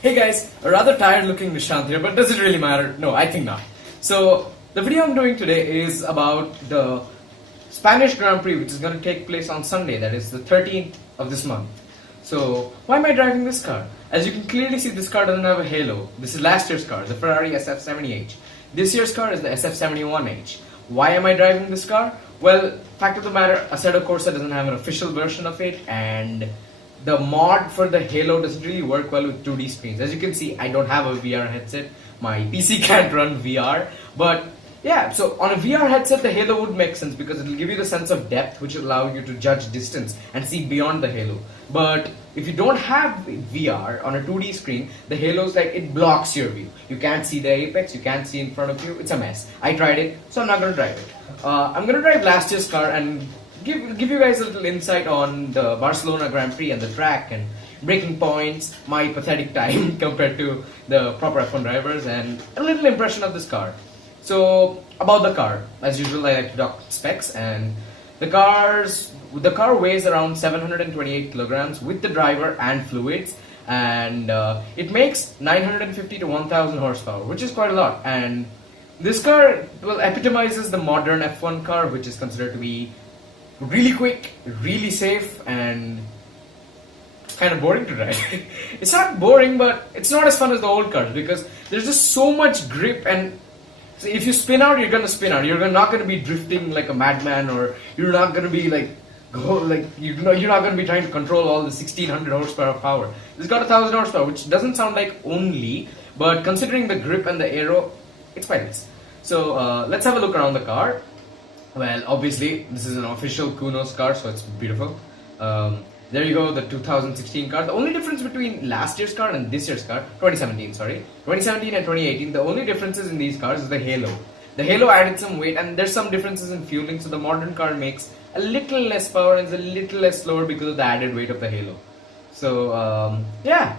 Hey guys, a rather tired looking Nishant here, but does it really matter? No, I think not. So, the video I'm doing today is about the Spanish Grand Prix, which is going to take place on Sunday, that is the 13th of this month. So, why am I driving this car? As you can clearly see, this car doesn't have a halo. This is last year's car, the Ferrari SF70H. This year's car is the SF71H. Why am I driving this car? Well, fact of the matter, ASSETTO Corsa doesn't have an official version of it, and the mod for the halo doesn't really work well with 2D screens. As you can see, I don't have a VR headset. My PC can't run VR, but yeah, so on a VR headset, the halo would make sense because it'll give you the sense of depth, which will allow you to judge distance and see beyond the halo. But if you don't have VR on a 2D screen, the halo's like, it blocks your view. You can't see the apex, you can't see in front of you. It's a mess. I tried it, so I'm not going to drive it. I'm going to drive last year's car and give you guys a little insight on the Barcelona Grand Prix and the track and braking points, my pathetic time compared to the proper F1 drivers, and a little impression of this car. So, about the car, as usual I like to talk specs, and the car weighs around 728 kilograms with the driver and fluids, and it makes 950 to 1000 horsepower, which is quite a lot. And this car, well, epitomizes the modern F1 car, which is considered to be really quick, really safe, and kind of boring to drive. It's not boring, but it's not as fun as the old cars because there's just so much grip, and so if you spin out, you're gonna spin out. You're not gonna be drifting like a madman, or you're not gonna be like you're not gonna be trying to control all the 1600 horsepower of power. It's got 1000 horsepower, which doesn't sound like only, but considering the grip and the aero, it's quite nice. So let's have a look around the car. Well, obviously, this is an official Kunos car, so it's beautiful. There you go, the 2016 car. The only difference between last year's car and this year's car, 2017 and 2018, the only differences in these cars is the halo. The halo added some weight, and there's some differences in fueling, so the modern car makes a little less power and is a little less slower because of the added weight of the halo. So, yeah.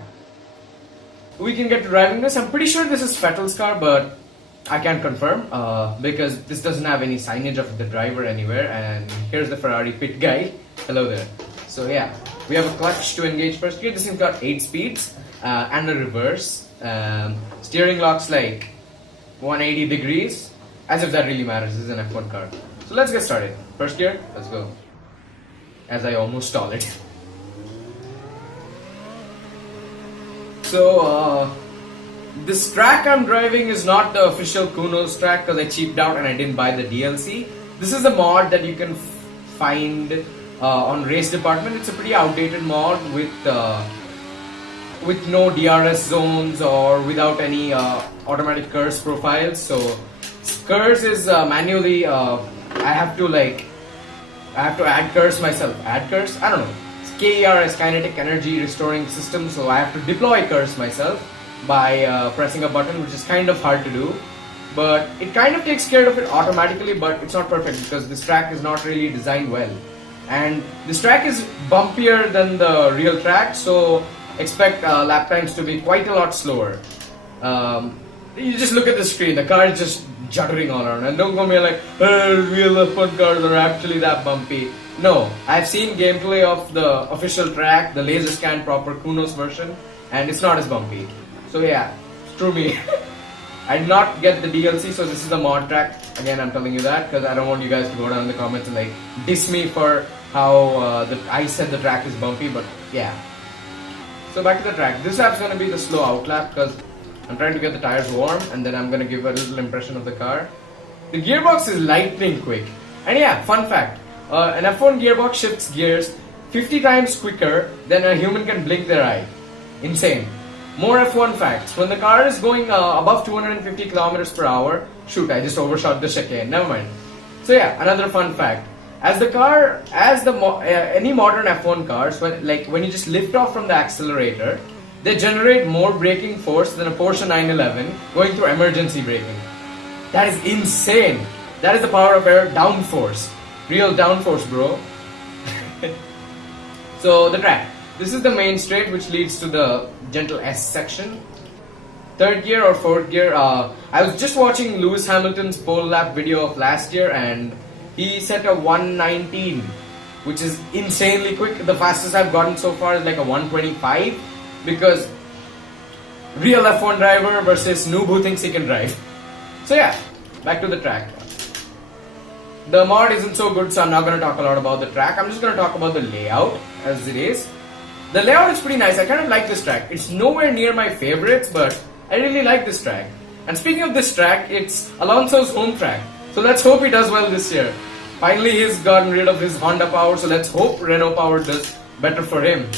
We can get to driving this. I'm pretty sure this is Vettel's car, but I can't confirm because this doesn't have any signage of the driver anywhere, and here's the Ferrari pit guy. Hello there. So yeah, we have a clutch to engage first gear. This thing's got 8 speeds and a reverse. Steering lock's like 180 degrees, as if that really matters. This is an F1 car. So let's get started. First gear, let's go. As I almost stall it. So this track I'm driving is not the official Kunos track because I cheaped out and I didn't buy the DLC. This is a mod that you can find on race department. It's a pretty outdated mod with no DRS zones or without any automatic curse profiles. So curse is manually. I have to add curse myself. Add curse? I don't know. It's KERS, kinetic energy restoring system. So I have to deploy curse myself by pressing a button, which is kind of hard to do, but it kind of takes care of it automatically. But it's not perfect because this track is not really designed well, and this track is bumpier than the real track, so expect lap times to be quite a lot slower. You just look at the screen, the car is just juddering all around, and don't go me like, real F1 cars are actually that bumpy. No, I've seen gameplay of the official track, the laser scan proper Kunos version, and it's not as bumpy. So yeah, screw me. I did not get the DLC, so this is the mod track. Again, I'm telling you that because I don't want you guys to go down in the comments and like diss me for how I said the track is bumpy, but yeah. So back to the track. This lap's going to be the slow out lap because I'm trying to get the tires warm, and then I'm going to give a little impression of the car. The gearbox is lightning quick. And yeah, fun fact, an F1 gearbox shifts gears 50 times quicker than a human can blink their eye. Insane. More F1 facts. When the car is going above 250 kilometers per hour, shoot, I just overshot the chicane. Never mind. So yeah, another fun fact. Any modern F1 cars, when you just lift off from the accelerator, they generate more braking force than a Porsche 911 going through emergency braking. That is insane. That is the power of air downforce. Real downforce, bro. So the track. This is the main straight which leads to the gentle S section. Third gear or fourth gear. I was just watching Lewis Hamilton's pole lap video of last year, and he set a 119, which is insanely quick. The fastest I've gotten so far is like a 125, because real F1 driver versus noob who thinks he can drive. So yeah, back to the track. The mod isn't so good, so I'm not going to talk a lot about the track. I'm just going to talk about the layout as it is. The layout is pretty nice. I kind of like this track. It's nowhere near my favorites, but I really like this track. And speaking of this track, it's Alonso's home track. So let's hope he does well this year. Finally, he's gotten rid of his Honda power, so let's hope Renault power does better for him.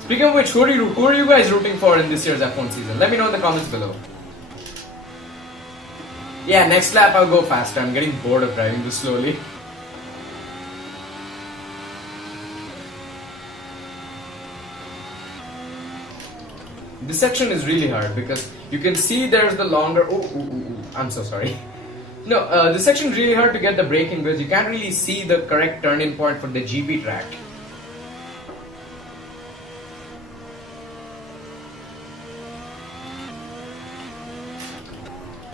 Speaking of which, who are you guys rooting for in this year's F1 season? Let me know in the comments below. Yeah, next lap I'll go faster. I'm getting bored of driving this slowly. This section is really hard because you can see there's the longer... I'm so sorry. No, this section is really hard to get the braking because you can't really see the correct turn-in point for the GP track.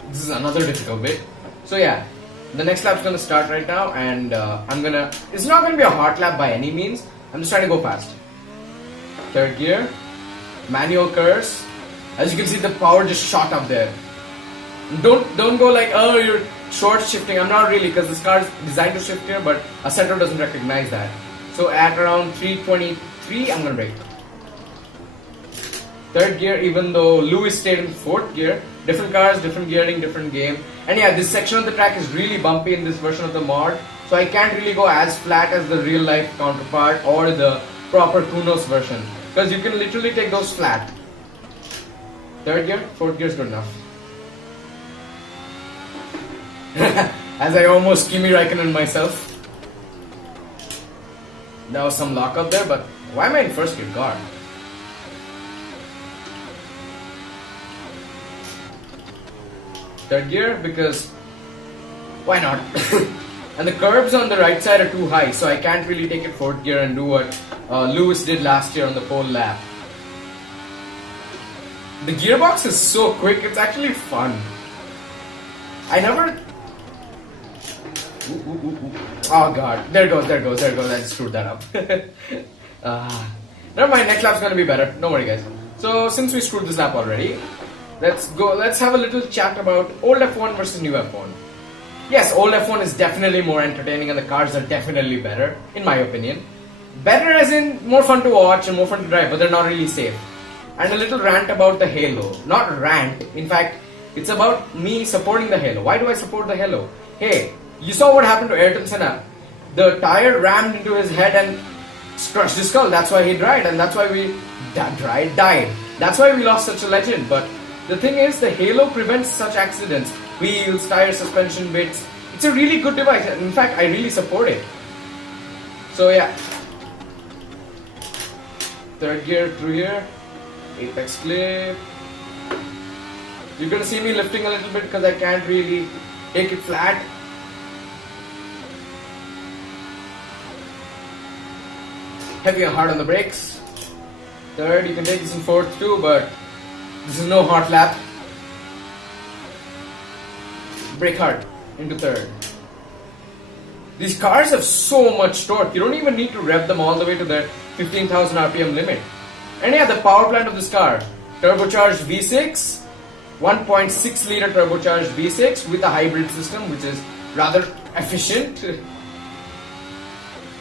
This is another difficult bit. So yeah, the next lap's gonna start right now, and it's not gonna be a hot lap by any means. I'm just trying to go fast. Third gear, manual curves. As you can see, the power just shot up there. Don't go like, oh, you're short shifting. I'm not really, because this car is designed to shift here, but ASSETTO doesn't recognize that. So at around 323, I'm gonna brake. Third gear, even though Lewis stayed in fourth gear. Different cars, different gearing, different game. And yeah, this section of the track is really bumpy in this version of the mod, so I can't really go as flat as the real life counterpart or the proper Kunos version, because you can literally take those flat. Third gear, fourth gear is good enough. As I almost Kimi Raikkonen myself. There was some lock up there, but why am I in first gear? God. Third gear, because why not? And the curbs on the right side are too high, so I can't really take it fourth gear and do what Lewis did last year on the pole lap. The gearbox is so quick, it's actually fun. I never... Oh god, there goes, I just screwed that up. Never mind, next lap's gonna be better, don't worry guys. So since we screwed this lap already, let's have a little chat about old F1 versus new F1. Yes, old F1 is definitely more entertaining and the cars are definitely better, in my opinion. Better as in more fun to watch and more fun to drive, but they're not really safe. And a little rant about the Halo. Not rant, in fact, it's about me supporting the Halo. Why do I support the Halo? Hey, you saw what happened to Ayrton Senna. The tire rammed into his head and crushed his skull. That's why he died, and that's why died. That's why we lost such a legend. But the thing is, the Halo prevents such accidents. Wheels, tires, suspension bits. It's a really good device. In fact, I really support it. So yeah. Third gear through here. Apex clip. You're gonna see me lifting a little bit because I can't really take it flat. Heavy and hard on the brakes. Third, you can take this in fourth too, but this is no hot lap. Brake hard into third. These cars have so much torque, you don't even need to rev them all the way to the 15,000 RPM limit. And yeah, the power plant of this car, turbocharged V6, 1.6 liter turbocharged V6 with a hybrid system, which is rather efficient.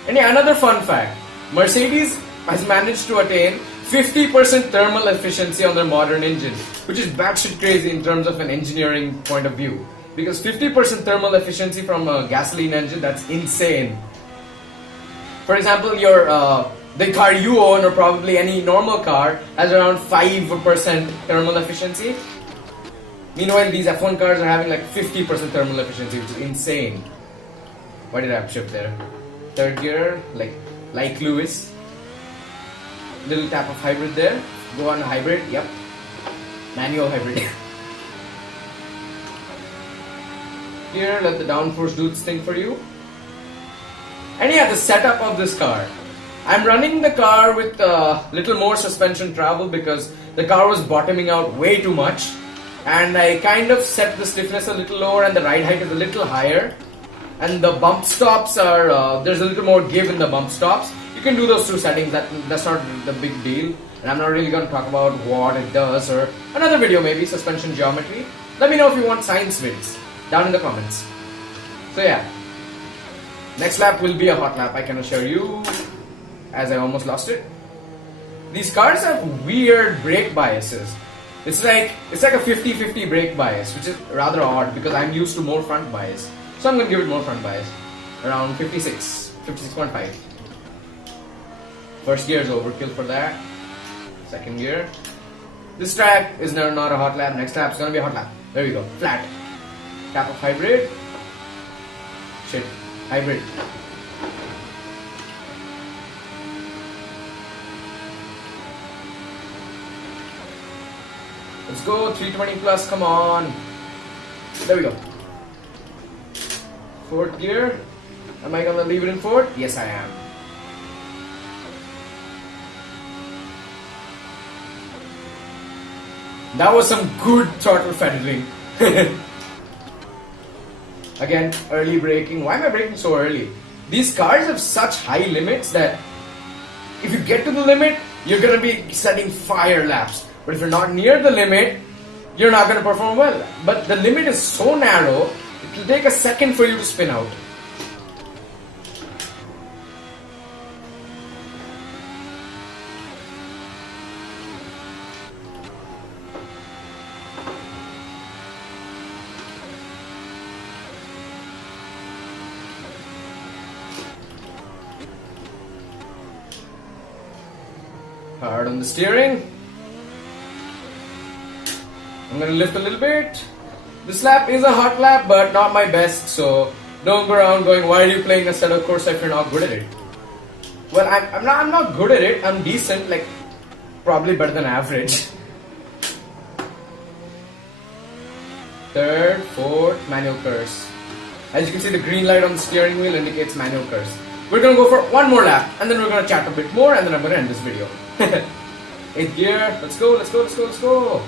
And yeah, another fun fact, Mercedes has managed to attain 50% thermal efficiency on their modern engine, which is batshit crazy in terms of an engineering point of view. Because 50% thermal efficiency from a gasoline engine, that's insane. For example, the car you own, or probably any normal car, has around 5% thermal efficiency. Meanwhile, these F1 cars are having like 50% thermal efficiency, which is insane. Why did I upshift there? Third gear, like Lewis. Little tap of hybrid there. Go on hybrid, yep. Manual hybrid. Here, let the downforce do its thing for you. And yeah, the setup of this car. I'm running the car with a little more suspension travel because the car was bottoming out way too much. And I kind of set the stiffness a little lower and the ride height is a little higher. And the bump stops are, there's a little more give in the bump stops. You can do those two settings. That's not the big deal. And I'm not really going to talk about what it does, or another video maybe, suspension geometry. Let me know if you want science vids down in the comments. So yeah, next lap will be a hot lap, I can assure you, as I almost lost it. These cars have weird brake biases. It's like a 50-50 brake bias, which is rather odd because I'm used to more front bias. So I'm going to give it more front bias, around 56.5. First gear is overkill for that. Second gear. This track is not a hot lap. Next lap is going to be a hot lap. There we go. Flat. Tap of hybrid. Shit. Hybrid. Let's go. 320 plus. Come on. There we go. Fourth gear. Am I going to leave it in fourth? Yes, I am. That was some good throttle feathering. Again, early braking. Why am I braking so early? These cars have such high limits that if you get to the limit, you're going to be setting fire laps. But if you're not near the limit, you're not going to perform well. But the limit is so narrow, it will take a second for you to spin out. Hard on the steering. I'm gonna lift a little bit. This lap is a hot lap, but not my best, so don't go around going, why are you playing ASSETTO CORSA if you're not good at it? Well, I'm not good at it. I'm decent, like probably better than average. Third, fourth, manual curse. As you can see, the green light on the steering wheel indicates manual curse. We're gonna go for one more lap, and then we're gonna chat a bit more, and then I'm gonna end this video. 8th gear, let's go, let's go, let's go, let's go.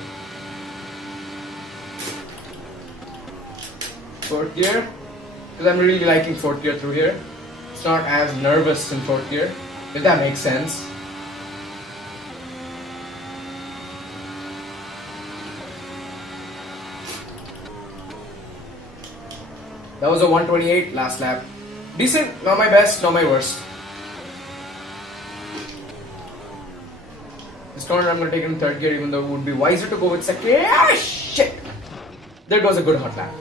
4th gear, because I'm really liking 4th gear through here. It's not as nervous in 4th gear, if that makes sense. That was a 128 last lap. Decent, not my best, not my worst. This corner I'm going to take in 3rd gear, even though it would be wiser to go with 2nd. Ah, shit! There goes a good hot lap.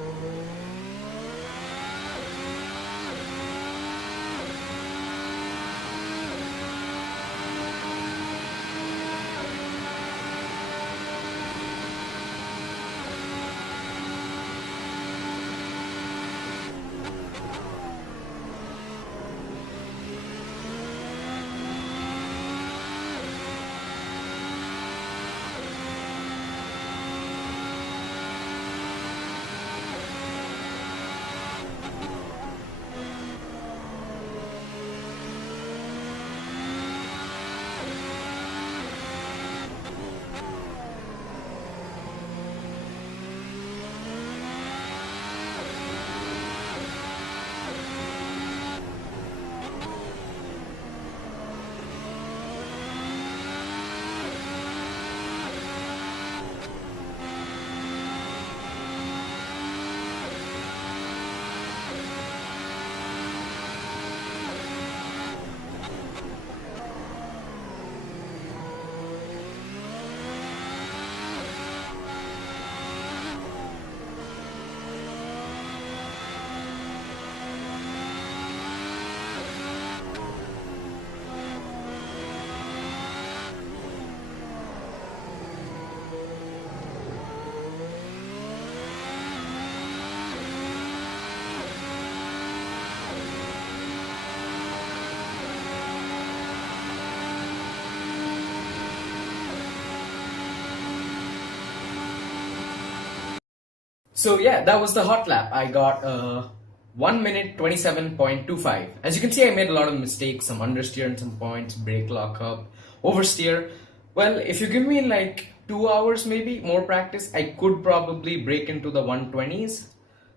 So yeah, that was the hot lap. I got 1 minute 27.25. As you can see, I made a lot of mistakes, some understeer in some points, brake lock up, oversteer. Well, if you give me like 2 hours maybe, more practice, I could probably break into the 120s.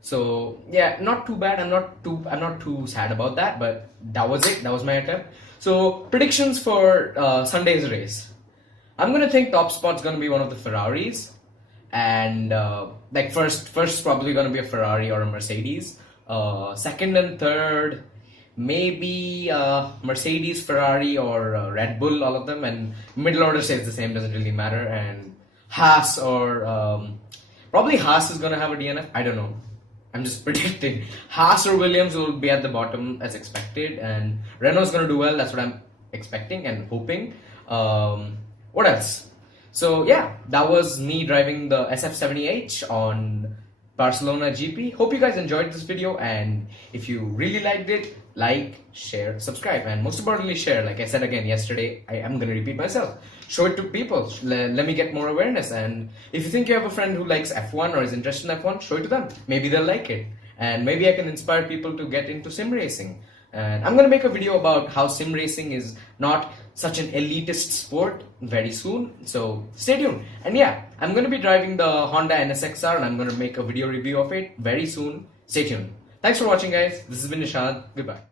So yeah, not too bad. I'm not too sad about that. But that was it. That was my attempt. So predictions for Sunday's race. I'm gonna think top spot's gonna be one of the Ferraris, and like first probably gonna be a Ferrari or a Mercedes. Second and third, maybe Mercedes, Ferrari, or Red Bull, all of them. And middle order stays the same, doesn't really matter. And Haas or probably Haas is gonna have a DNF. I don't know. I'm just predicting. Haas or Williams will be at the bottom as expected, and Renault's gonna do well. That's what I'm expecting and hoping. What else? So yeah, that was me driving the SF70H on Barcelona GP. Hope you guys enjoyed this video, and if you really liked it, like, share, subscribe, and most importantly share. Like I said again yesterday, I am gonna repeat myself. Show it to people. Let me get more awareness. And if you think you have a friend who likes F1 or is interested in F1, show it to them. Maybe they'll like it, and maybe I can inspire people to get into sim racing. And I'm gonna make a video about how sim racing is not such an elitist sport very soon. So stay tuned. And yeah, I'm gonna be driving the Honda NSXR, and I'm gonna make a video review of it very soon. Stay tuned. Thanks for watching, guys. This has been Nishant. Goodbye.